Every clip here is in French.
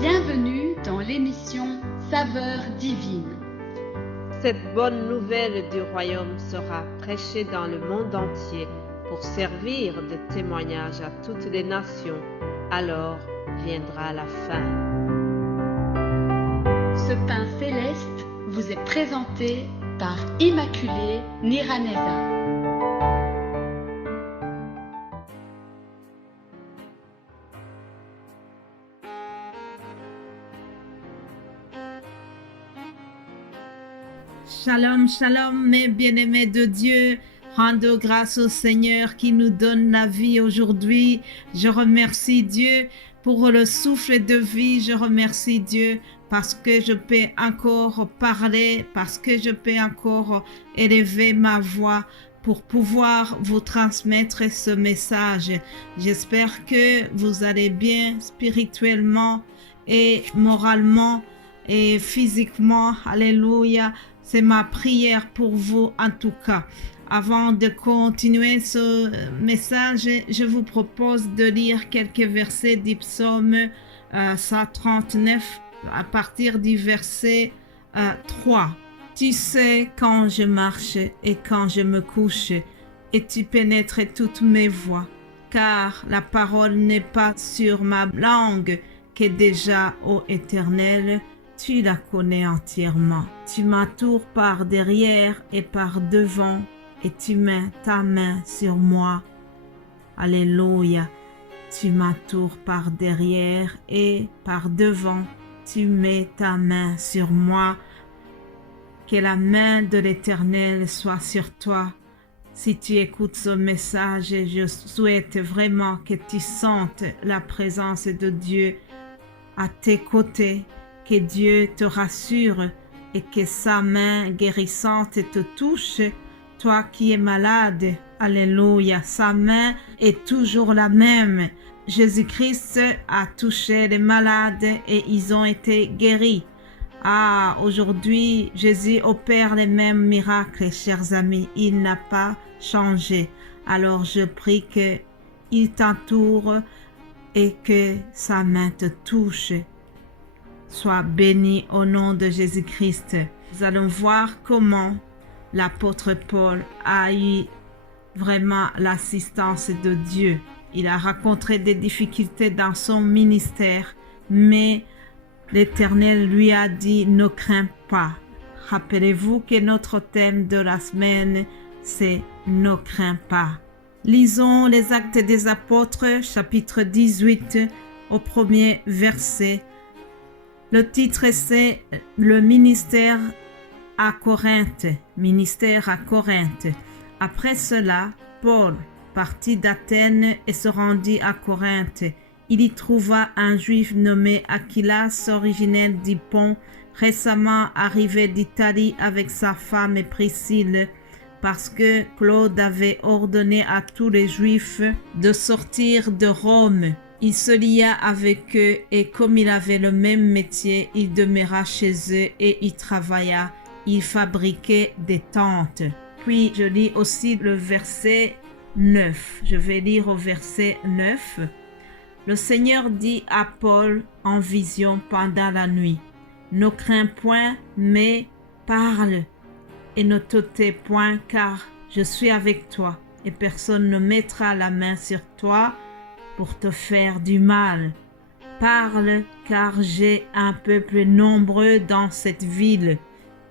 Bienvenue dans l'émission Saveurs divines. Cette bonne nouvelle du royaume sera prêchée dans le monde entier pour servir de témoignage à toutes les nations. Alors viendra la fin. Ce pain céleste vous est présenté par Immaculée Niraneza. Shalom, shalom, mes bien-aimés de Dieu. Rendons grâce au Seigneur qui nous donne la vie aujourd'hui. Je remercie Dieu pour le souffle de vie. Je remercie Dieu parce que je peux encore parler, parce que je peux encore élever ma voix pour pouvoir vous transmettre ce message. J'espère que vous allez bien spirituellement et moralement et physiquement. Alléluia. C'est ma prière pour vous en tout cas. Avant de continuer ce message, je vous propose de lire quelques versets du psaume 139 à partir du verset 3. Tu sais quand je marche et quand je me couche, et tu pénètres toutes mes voies, car la parole n'est pas sur ma langue, que déjà, ô Éternel, tu la connais entièrement. Tu m'entoures par derrière et par devant, et tu mets ta main sur moi. Alléluia. Tu m'entoures par derrière et par devant, tu mets ta main sur moi. Que la main de l'Éternel soit sur toi. Si tu écoutes ce message, je souhaite vraiment que tu sentes la présence de Dieu à tes côtés. Que Dieu te rassure et que sa main guérissante te touche, toi qui es malade. Alléluia, sa main est toujours la même. Jésus-Christ a touché les malades et ils ont été guéris. Ah, aujourd'hui, Jésus opère les mêmes miracles, chers amis. Il n'a pas changé. Alors je prie qu'il t'entoure et que sa main te touche. Sois béni au nom de Jésus-Christ. Nous allons voir comment l'apôtre Paul a eu vraiment l'assistance de Dieu. Il a rencontré des difficultés dans son ministère, mais l'Éternel lui a dit « Ne crains pas ». Rappelez-vous que notre thème de la semaine, c'est « Ne crains pas ». Lisons les Actes des Apôtres, chapitre 18, au premier verset. Le titre, c'est « Le ministère à Corinthe ». Ministère à Corinthe. Après cela, Paul partit d'Athènes et se rendit à Corinthe. Il y trouva un juif nommé Aquilas, originaire d'Hippon, récemment arrivé d'Italie avec sa femme Priscille, parce que Claude avait ordonné à tous les juifs de sortir de Rome. Il se lia avec eux et comme il avait le même métier, il demeura chez eux et y travailla. Il fabriquait des tentes. Puis je lis aussi le verset 9. Je vais lire au verset 9. Le Seigneur dit à Paul en vision pendant la nuit, « Ne crains point, mais parle et ne te tais point, car je suis avec toi et personne ne mettra la main sur toi pour te faire du mal. Parle, car j'ai un peuple nombreux dans cette ville. »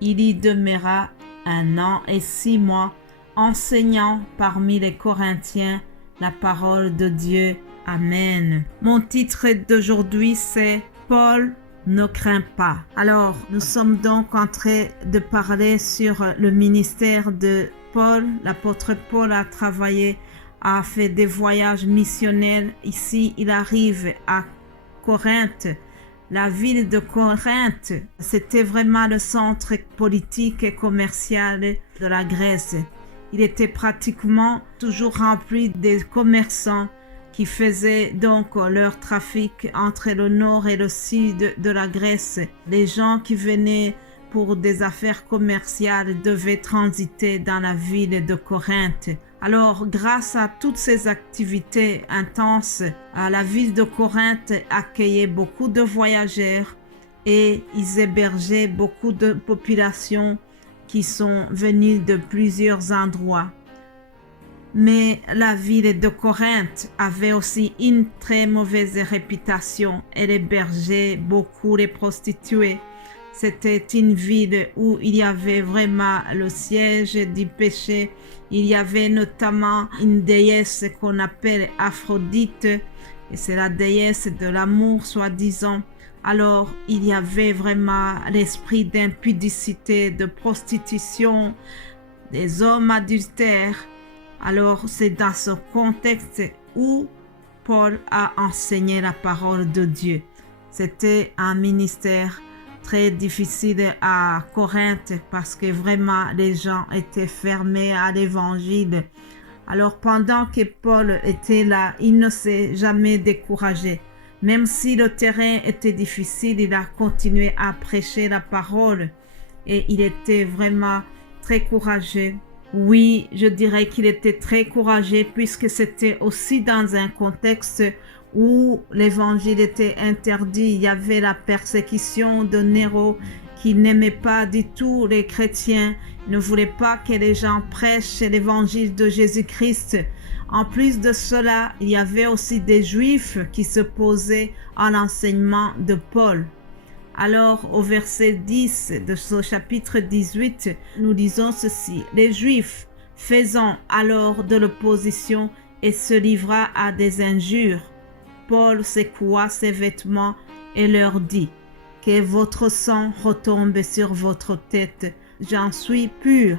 Il y demeura 1 an et 6 mois, enseignant parmi les Corinthiens la parole de Dieu. Amen. Mon titre d'aujourd'hui, c'est « Paul ne craint pas ». Alors, nous sommes donc en train de parler sur le ministère de Paul. L'apôtre Paul a travaillé, a fait des voyages missionnels. Ici, il arrive à Corinthe. La ville de Corinthe, c'était vraiment le centre politique et commercial de la Grèce. Il était pratiquement toujours rempli de commerçants qui faisaient donc leur trafic entre le nord et le sud de la Grèce. Les gens qui venaient pour des affaires commerciales devaient transiter dans la ville de Corinthe. Alors, grâce à toutes ces activités intenses, la ville de Corinthe accueillait beaucoup de voyageurs et ils hébergeaient beaucoup de populations qui sont venues de plusieurs endroits. Mais la ville de Corinthe avait aussi une très mauvaise réputation. Elle hébergeait beaucoup les prostituées. C'était une ville où il y avait vraiment le siège du péché. Il y avait notamment une déesse qu'on appelle Aphrodite, et c'est la déesse de l'amour, soi-disant. Alors, il y avait vraiment l'esprit d'impudicité, de prostitution, des hommes adultères. Alors, c'est dans ce contexte où Paul a enseigné la parole de Dieu. C'était un ministère très difficile à Corinthe parce que vraiment les gens étaient fermés à l'évangile. Alors, pendant que Paul était là, il ne s'est jamais découragé. Même si le terrain était difficile, il a continué à prêcher la parole et il était vraiment très courageux. Oui, je dirais qu'il était très courageux puisque c'était aussi dans un contexte où l'évangile était interdit. Il y avait la persécution de Néron qui n'aimait pas du tout les chrétiens. Il ne voulait pas que les gens prêchent l'évangile de Jésus-Christ. En plus de cela, il y avait aussi des Juifs qui s'opposaient à l'enseignement de Paul. Alors, au verset 10 de ce chapitre 18, nous lisons ceci. Les Juifs faisant alors de l'opposition et se livra à des injures. Paul secoua ses vêtements et leur dit « Que votre sang retombe sur votre tête, j'en suis pur.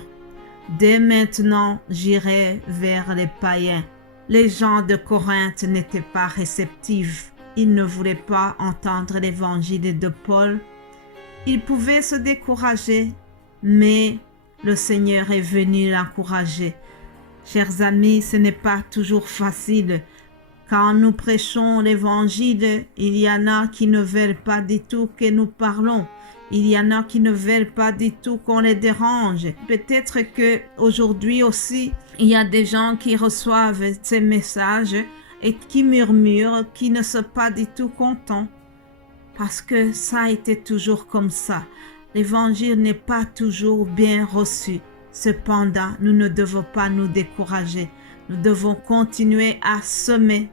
Dès maintenant, j'irai vers les païens. » Les gens de Corinthe n'étaient pas réceptifs. Ils ne voulaient pas entendre l'évangile de Paul. Ils pouvaient se décourager, mais le Seigneur est venu l'encourager. Chers amis, ce n'est pas toujours facile. Quand nous prêchons l'évangile, il y en a qui ne veulent pas du tout que nous parlons. Il y en a qui ne veulent pas du tout qu'on les dérange. Peut-être que aujourd'hui aussi, il y a des gens qui reçoivent ces messages et qui murmurent, qui ne sont pas du tout contents. Parce que ça a été toujours comme ça. L'évangile n'est pas toujours bien reçu. Cependant, nous ne devons pas nous décourager. Nous devons continuer à semer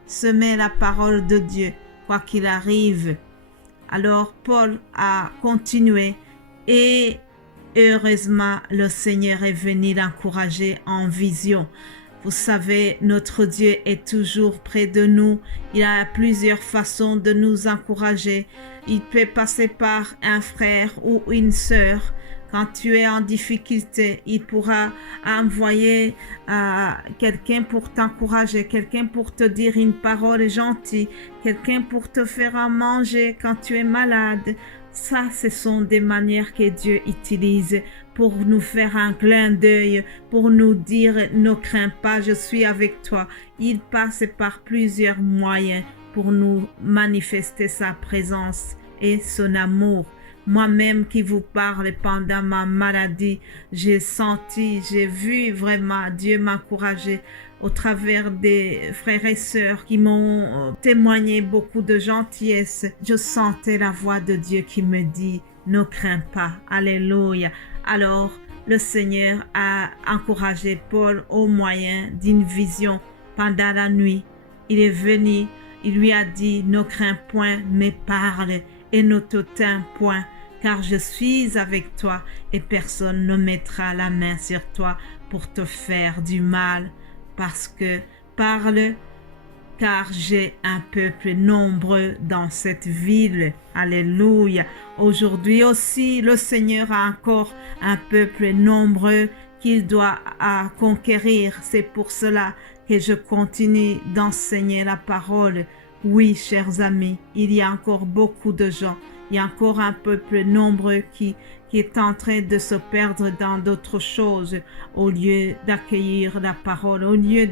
la parole de Dieu, quoi qu'il arrive. Alors, Paul a continué et heureusement, le Seigneur est venu l'encourager en vision. Vous savez, notre Dieu est toujours près de nous. Il a plusieurs façons de nous encourager. Il peut passer par un frère ou une sœur. Quand tu es en difficulté, il pourra envoyer quelqu'un pour t'encourager, quelqu'un pour te dire une parole gentille, quelqu'un pour te faire à manger quand tu es malade. Ça, ce sont des manières que Dieu utilise pour nous faire un clin d'œil, pour nous dire « Ne crains pas, je suis avec toi ». Il passe par plusieurs moyens pour nous manifester sa présence et son amour. Moi-même qui vous parle pendant ma maladie, j'ai senti, j'ai vu vraiment Dieu m'encourager au travers des frères et sœurs qui m'ont témoigné beaucoup de gentillesse. Je sentais la voix de Dieu qui me dit « Ne crains pas ». Alléluia. Alors, le Seigneur a encouragé Paul au moyen d'une vision pendant la nuit. Il est venu, il lui a dit « Ne crains point, mais parle et ne te tais point, car je suis avec toi et personne ne mettra la main sur toi pour te faire du mal. Parce que parle, car j'ai un peuple nombreux dans cette ville. » Alléluia. Aujourd'hui aussi, le Seigneur a encore un peuple nombreux qu'il doit conquérir. C'est pour cela que je continue d'enseigner la parole. Oui, chers amis, il y a encore beaucoup de gens. Il y a encore un peuple nombreux qui est en train de se perdre dans d'autres choses au lieu d'accueillir la parole, au lieu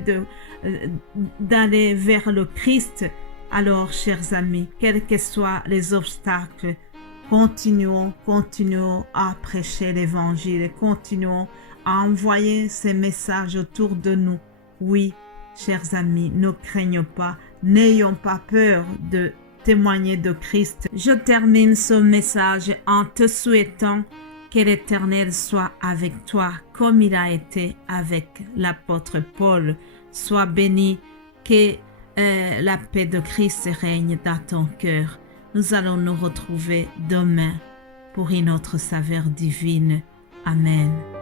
d'aller vers le Christ. Alors, chers amis, quels que soient les obstacles, continuons à prêcher l'évangile, continuons à envoyer ces messages autour de nous Oui, chers amis, ne craignons pas, n'ayons pas peur de témoigner de Christ. Je termine ce message en te souhaitant que l'Éternel soit avec toi comme il a été avec l'apôtre Paul. Sois béni, que la paix de Christ règne dans ton cœur. Nous allons nous retrouver demain pour une autre saveur divine. Amen.